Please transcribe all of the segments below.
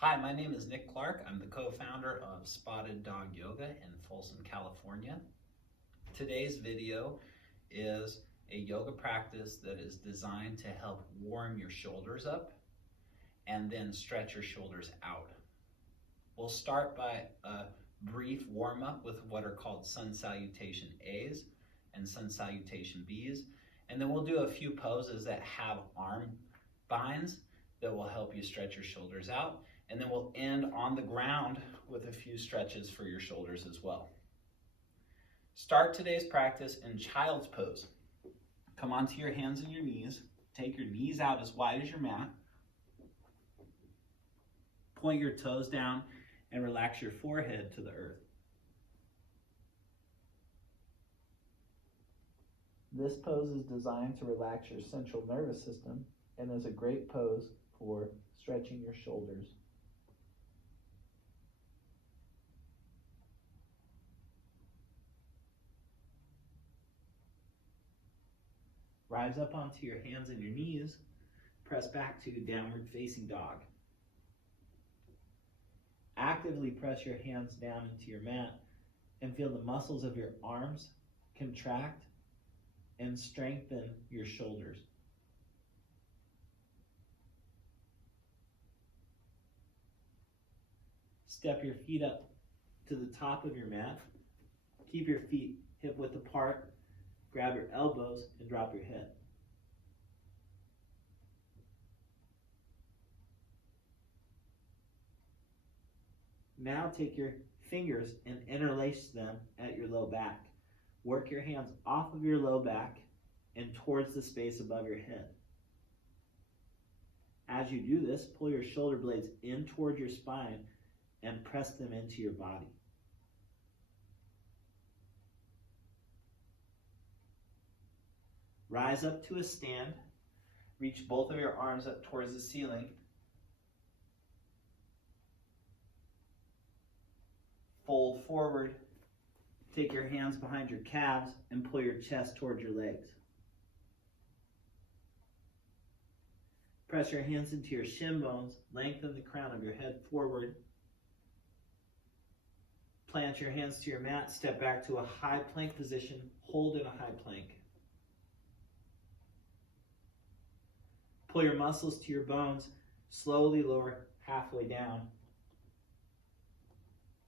Hi, my name is Nick Clark. I'm the co-founder of Spotted Dog Yoga in Folsom, California. Today's video is a yoga practice that is designed to help warm your shoulders up and then stretch your shoulders out. We'll start by a brief warm-up with what are called sun salutation A's and sun salutation B's, and then we'll do a few poses that have arm binds that will help you stretch your shoulders out. And then we'll end on the ground with a few stretches for your shoulders as well. Start today's practice in child's pose. Come onto your hands and your knees. Take your knees out as wide as your mat. Point your toes down and relax your forehead to the earth. This pose is designed to relax your central nervous system and is a great pose for stretching your shoulders. Rise up onto your hands and your knees. Press back to downward facing dog. Actively press your hands down into your mat and feel the muscles of your arms contract and strengthen your shoulders. Step your feet up to the top of your mat. Keep your feet hip width apart. Grab your elbows and drop your head. Now take your fingers and interlace them at your low back. Work your hands off of your low back and towards the space above your head. As you do this, pull your shoulder blades in toward your spine and press them into your body. Rise up to a stand. Reach both of your arms up towards the ceiling. Fold forward. Take your hands behind your calves and pull your chest towards your legs. Press your hands into your shin bones. Lengthen the crown of your head forward. Plant your hands to your mat. Step back to a high plank position. Hold in a high plank. Pull your muscles to your bones. Slowly lower halfway down.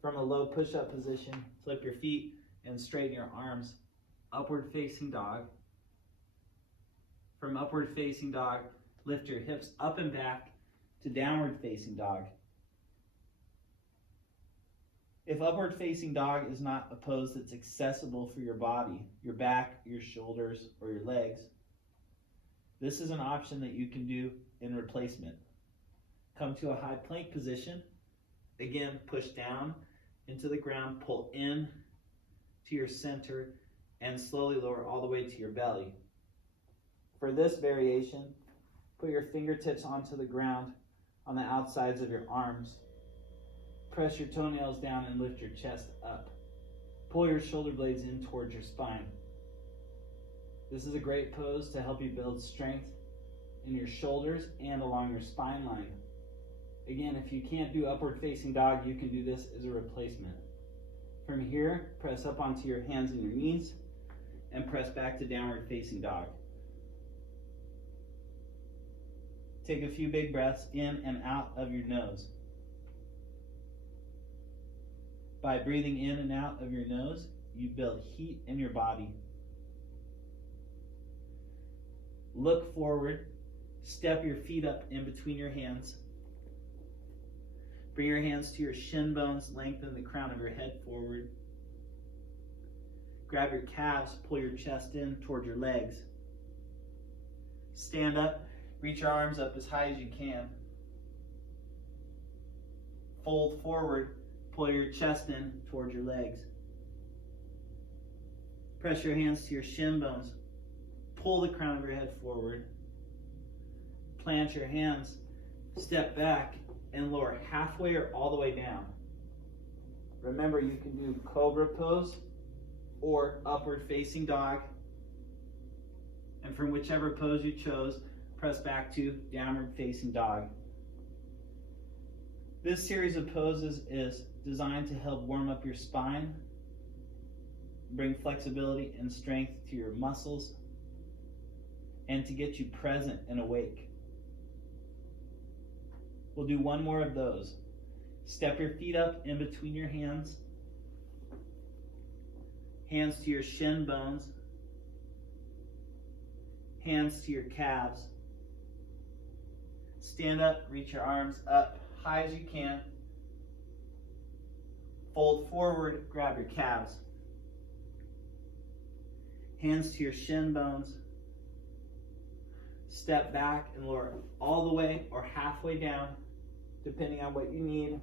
From a low push-up position, flip your feet and straighten your arms. Upward facing dog. From upward facing dog, lift your hips up and back to downward facing dog. If upward facing dog is not a pose that's accessible for your body, your back, your shoulders, or your legs, this is an option that you can do in replacement. Come to a high plank position. Again, push down into the ground, pull in to your center, and slowly lower all the way to your belly. For this variation, put your fingertips onto the ground on the outsides of your arms. Press your toenails down and lift your chest up. Pull your shoulder blades in towards your spine. This is a great pose to help you build strength in your shoulders and along your spine line. Again, if you can't do upward facing dog, you can do this as a replacement. From here, press up onto your hands and your knees and press back to downward facing dog. Take a few big breaths in and out of your nose. By breathing in and out of your nose, you build heat in your body. Look forward, step your feet up in between your hands. Bring your hands to your shin bones, lengthen the crown of your head forward. Grab your calves, pull your chest in toward your legs. Stand up, reach your arms up as high as you can. Fold forward, pull your chest in toward your legs. Press your hands to your shin bones. Pull the crown of your head forward. Plant your hands, step back, and lower halfway or all the way down. Remember, you can do cobra pose or upward facing dog. And from whichever pose you chose, press back to downward facing dog. This series of poses is designed to help warm up your spine, bring flexibility and strength to your muscles, and to get you present and awake. We'll do one more of those. Step your feet up in between your hands. Hands to your shin bones. Hands to your calves. Stand up, reach your arms up high as you can. Fold forward, grab your calves. Hands to your shin bones. Step back and lower all the way or halfway down, depending on what you need.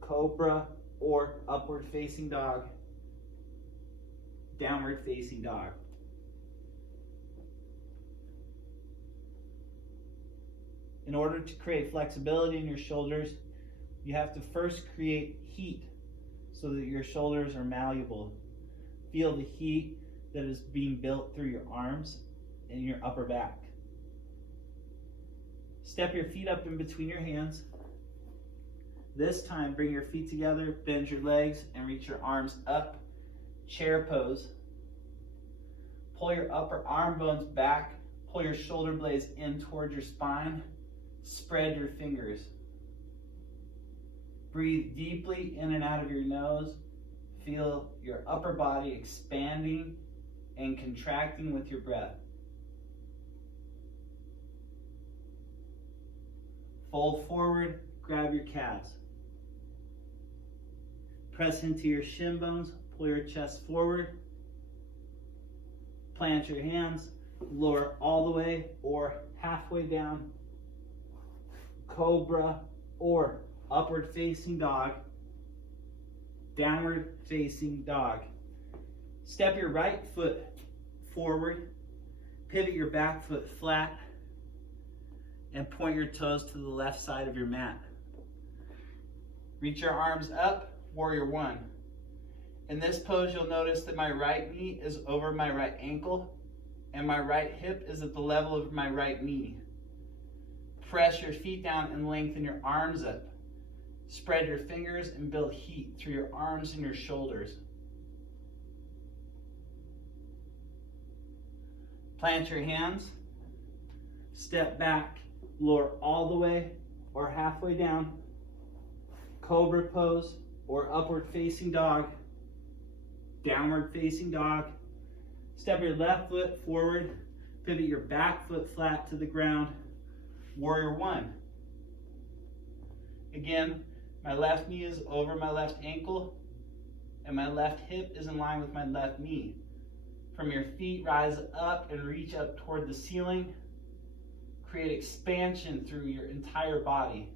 Cobra or upward facing dog. Downward facing dog. In order to create flexibility in your shoulders, you have to first create heat so that your shoulders are malleable. Feel the heat that is being built through your arms and your upper back. Step your feet up in between your hands. This time, bring your feet together, bend your legs, and reach your arms up. Chair pose. Pull your upper arm bones back. Pull your shoulder blades in toward your spine. Spread your fingers. Breathe deeply in and out of your nose. Feel your upper body expanding and contracting with your breath. Fold forward, grab your calves. Press into your shin bones, pull your chest forward. Plant your hands, lower all the way or halfway down. Cobra or upward facing dog. Downward facing dog. Step your right foot forward, pivot your back foot flat, and point your toes to the left side of your mat. Reach your arms up, warrior one. In this pose, you'll notice that my right knee is over my right ankle, and my right hip is at the level of my right knee. Press your feet down and lengthen your arms up. Spread your fingers and build heat through your arms and your shoulders. Plant your hands. Step back, lower all the way or halfway down. Cobra pose or upward facing dog. Downward facing dog. Step your left foot forward. Pivot your back foot flat to the ground. Warrior one. Again, my left knee is over my left ankle, and my left hip is in line with my left knee. From your feet, rise up and reach up toward the ceiling. Create expansion through your entire body.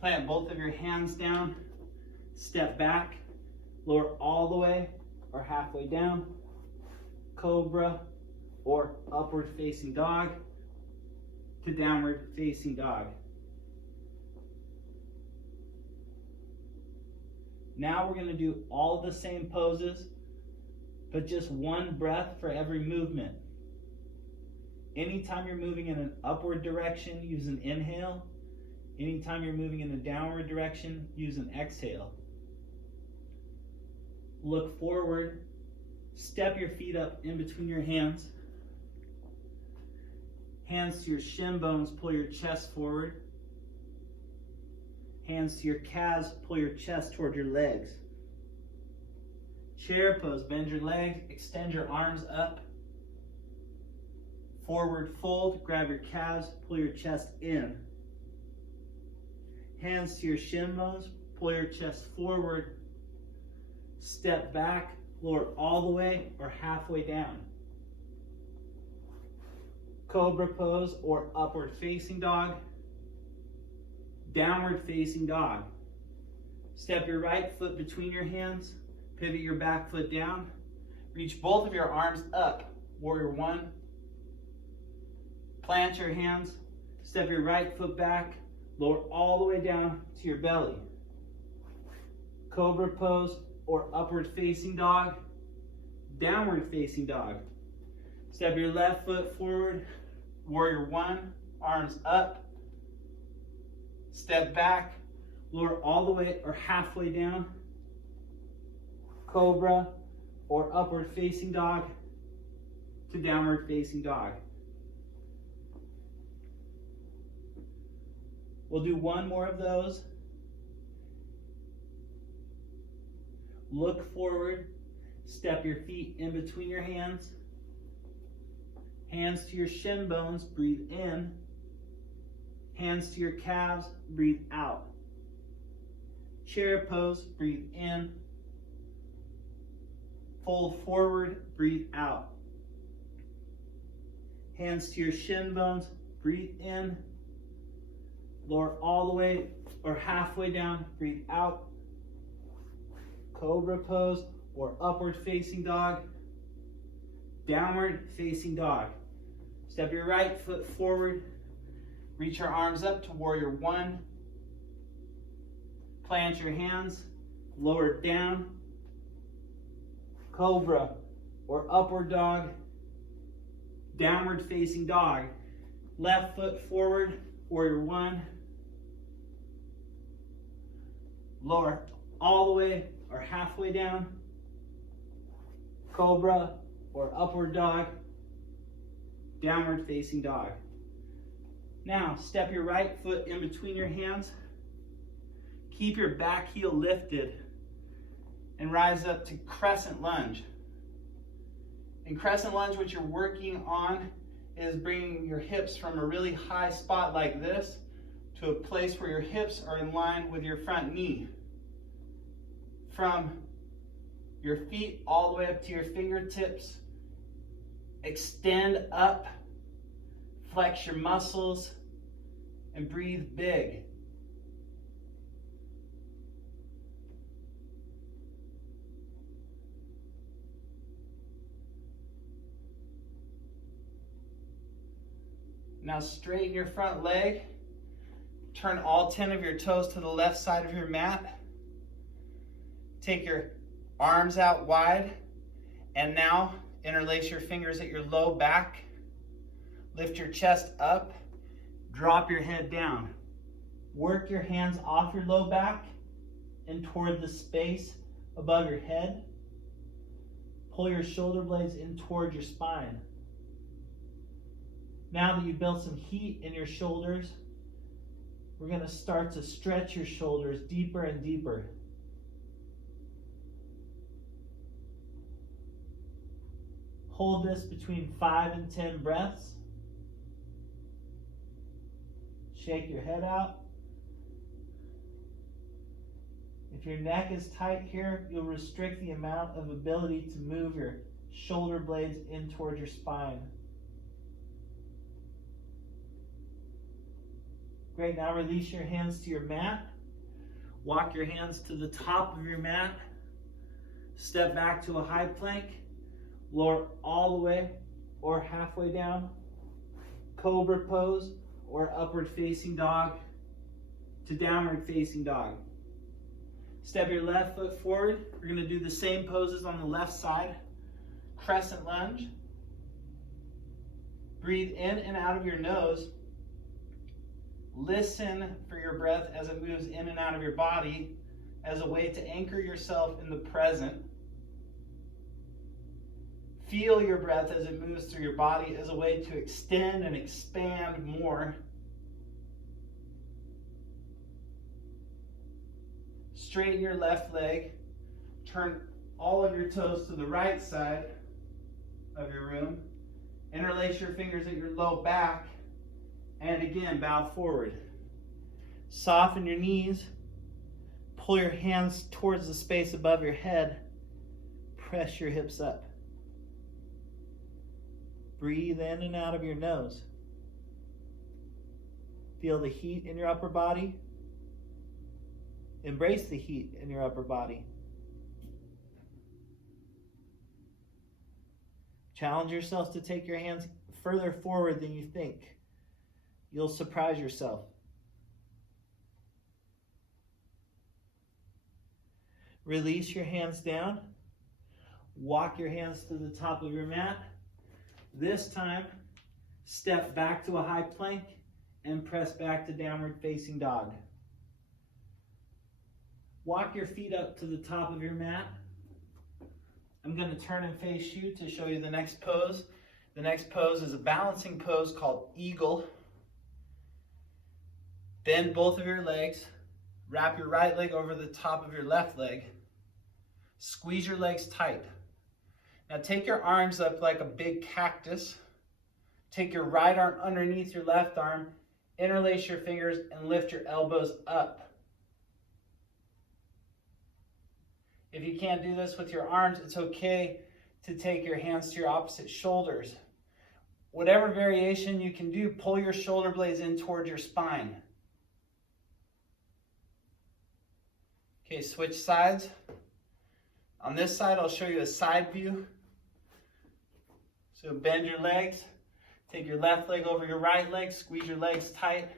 Plant both of your hands down. Step back, lower all the way or halfway down. Cobra or upward facing dog to downward facing dog. Now we're going to do all the same poses, but just one breath for every movement. Anytime you're moving in an upward direction, use an inhale. Anytime you're moving in a downward direction, use an exhale. Look forward. Step your feet up in between your hands. Hands to your shin bones, pull your chest forward. Hands to your calves, pull your chest toward your legs. Chair pose, bend your legs, extend your arms up. Forward fold, grab your calves, pull your chest in. Hands to your shin bones, pull your chest forward. Step back, lower all the way or halfway down. Cobra pose or upward facing dog. Downward facing dog. Step your right foot between your hands. Pivot your back foot down. Reach both of your arms up. Warrior one. Plant your hands. Step your right foot back. Lower all the way down to your belly. Cobra pose or upward facing dog. Downward facing dog. Step your left foot forward. Warrior one. Arms up. Step back, lower all the way or halfway down. Cobra or upward facing dog to downward facing dog. We'll do one more of those. Look forward, step your feet in between your hands. Hands to your shin bones, breathe in. Hands to your calves, breathe out. Chair pose, breathe in. Fold forward, breathe out. Hands to your shin bones, breathe in. Lower all the way or halfway down, breathe out. Cobra pose or upward facing dog. Downward facing dog. Step your right foot forward. Reach your arms up to warrior one. Plant your hands. Lower down. Cobra or upward dog. Downward facing dog. Left foot forward. Warrior one. Lower all the way or halfway down. Cobra or upward dog. Downward facing dog. Now, step your right foot in between your hands. Keep your back heel lifted and rise up to crescent lunge. In crescent lunge, what you're working on is bringing your hips from a really high spot like this to a place where your hips are in line with your front knee. From your feet all the way up to your fingertips, extend up, flex your muscles, and breathe big. Now straighten your front leg. Turn all 10 of your toes to the left side of your mat. Take your arms out wide. And now interlace your fingers at your low back. Lift your chest up. Drop your head down. Work your hands off your low back and toward the space above your head. Pull your shoulder blades in toward your spine. Now that you've built some heat in your shoulders, we're going to start to stretch your shoulders deeper and deeper. Hold this between 5 and 10 breaths. Shake your head out. If your neck is tight here, you'll restrict the amount of ability to move your shoulder blades in toward your spine. Great, now release your hands to your mat. Walk your hands to the top of your mat. Step back to a high plank. Lower all the way or halfway down. Cobra pose or upward facing dog to downward facing dog. Step your left foot forward. We're going to do the same poses on the left side. Crescent lunge. Breathe in and out of your nose. Listen for your breath as it moves in and out of your body as a way to anchor yourself in the present. Feel your breath as it moves through your body as a way to extend and expand more. Straighten your left leg. Turn all of your toes to the right side of your room. Interlace your fingers at your low back. And again, bow forward. Soften your knees. Pull your hands towards the space above your head. Press your hips up. Breathe in and out of your nose. Feel the heat in your upper body. Embrace the heat in your upper body. Challenge yourself to take your hands further forward than you think. You'll surprise yourself. Release your hands down. Walk your hands to the top of your mat. This time, step back to a high plank and press back to downward facing dog. Walk your feet up to the top of your mat. I'm going to turn and face you to show you the next pose. The next pose is a balancing pose called Eagle. Bend both of your legs. Wrap your right leg over the top of your left leg. Squeeze your legs tight. Now take your arms up like a big cactus. Take your right arm underneath your left arm. Interlace your fingers and lift your elbows up. If you can't do this with your arms, it's okay to take your hands to your opposite shoulders. Whatever variation you can do, pull your shoulder blades in towards your spine. Okay, switch sides. On this side, I'll show you a side view. So bend your legs. Take your left leg over your right leg. Squeeze your legs tight.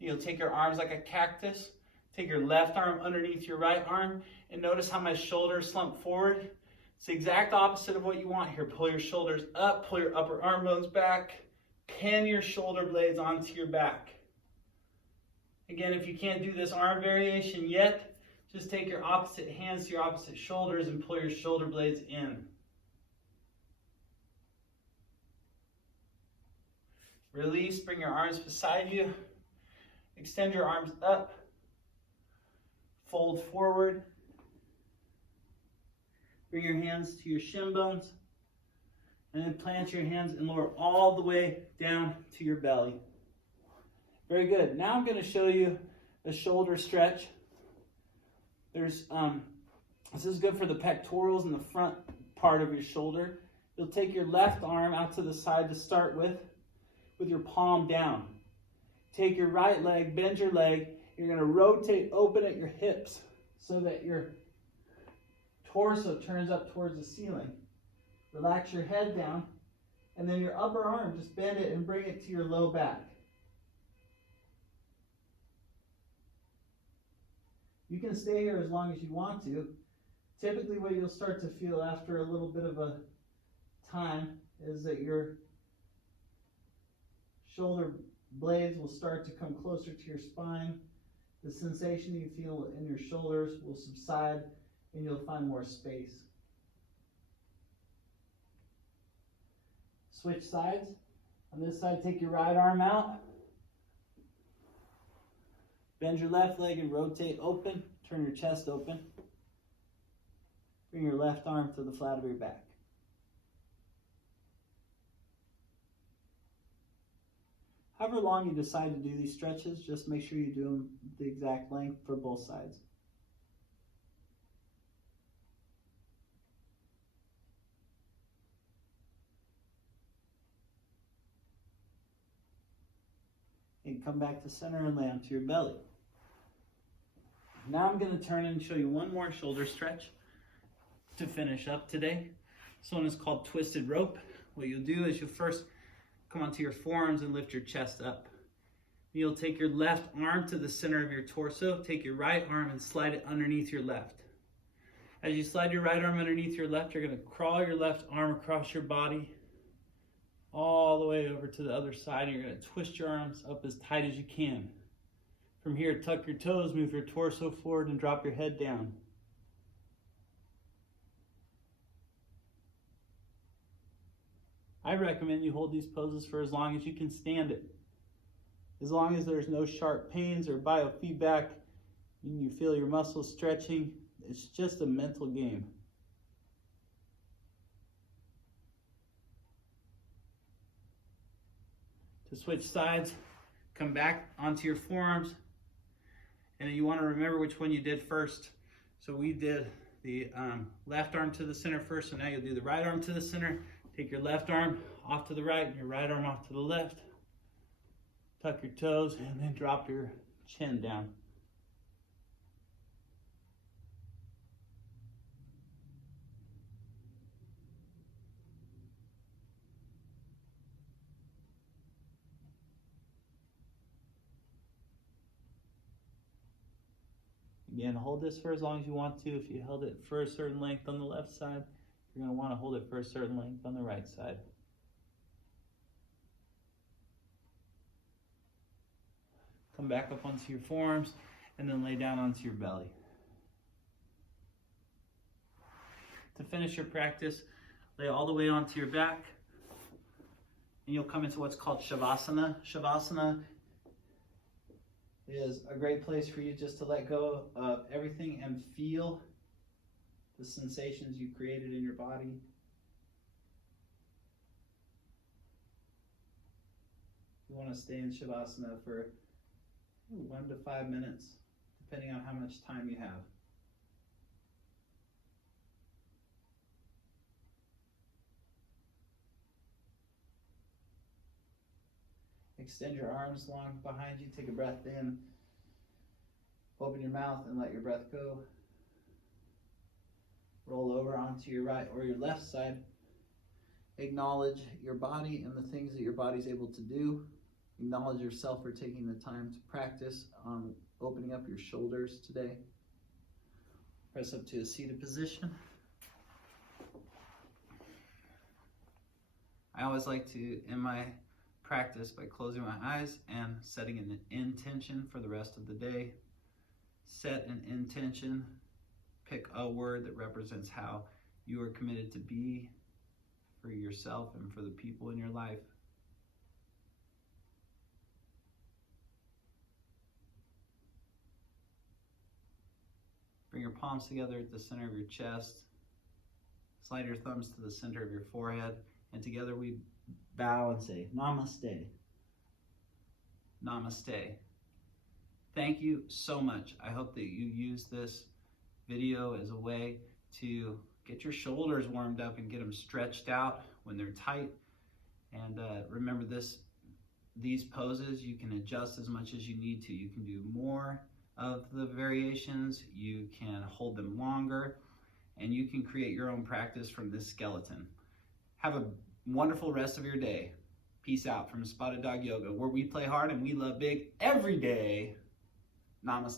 You'll take your arms like a cactus. Take your left arm underneath your right arm. And notice how my shoulders slump forward. It's the exact opposite of what you want here. Pull your shoulders up. Pull your upper arm bones back. Pin your shoulder blades onto your back. Again, if you can't do this arm variation yet, just take your opposite hands to your opposite shoulders and pull your shoulder blades in. Release, bring your arms beside you. Extend your arms up. Fold forward. Bring your hands to your shin bones. And then plant your hands and lower all the way down to your belly. Very good. Now I'm going to show you a shoulder stretch. This is good for the pectorals and the front part of your shoulder. You'll take your left arm out to the side to start with your palm down. Take your right leg, bend your leg. You're going to rotate open at your hips so that your torso turns up towards the ceiling. Relax your head down, and then your upper arm, just bend it and bring it to your low back. You can stay here as long as you want to. Typically what you'll start to feel after a little bit of a time is that your shoulder blades will start to come closer to your spine. The sensation you feel in your shoulders will subside and you'll find more space. Switch sides. On this side, take your right arm out. Bend your left leg and rotate open. Turn your chest open. Bring your left arm to the flat of your back. However long you decide to do these stretches, just make sure you do them the exact length for both sides. And come back to center and lay onto your belly. Now I'm going to turn and show you one more shoulder stretch to finish up today. This one is called twisted rope. What you'll do is you'll first come onto your forearms and lift your chest up. You'll take your left arm to the center of your torso. Take your right arm and slide it underneath your left. As you slide your right arm underneath your left, you're going to crawl your left arm across your body all the way over to the other side. You're going to twist your arms up as tight as you can. From here, tuck your toes, move your torso forward, and drop your head down. I recommend you hold these poses for as long as you can stand it. As long as there's no sharp pains or biofeedback, and you feel your muscles stretching, it's just a mental game. To switch sides, come back onto your forearms, and you want to remember which one you did first. So we did the left arm to the center first, so now you'll do the right arm to the center. Take your left arm off to the right and your right arm off to the left. Tuck your toes and then drop your chin down. Again, hold this for as long as you want to. If you held it for a certain length on the left side, you're going to want to hold it for a certain length on the right side. Come back up onto your forearms and then lay down onto your belly. To finish your practice, lay all the way onto your back and you'll come into what's called Shavasana. Shavasana is a great place for you just to let go of everything and feel the sensations you created in your body. You want to stay in Shavasana for 1 to 5 minutes, depending on how much time you have. Extend your arms long behind you. Take a breath in. Open your mouth and let your breath go. Roll over onto your right or your left side. Acknowledge your body and the things that your body's able to do. Acknowledge yourself for taking the time to practice on opening up your shoulders today. Press up to a seated position. I always like to end my practice by closing my eyes and setting an intention for the rest of the day. Set an intention. Pick a word that represents how you are committed to be for yourself and for the people in your life. Bring your palms together at the center of your chest. Slide your thumbs to the center of your forehead. And together we bow and say, Namaste. Namaste. Thank you so much. I hope that you use this video as a way to get your shoulders warmed up and get them stretched out when they're tight. And remember these poses, you can adjust as much as you need to. You can do more of the variations, you can hold them longer, and you can create your own practice from this skeleton. Have a wonderful rest of your day. Peace out from Spotted Dog Yoga, where we play hard and we love big every day. Namaste.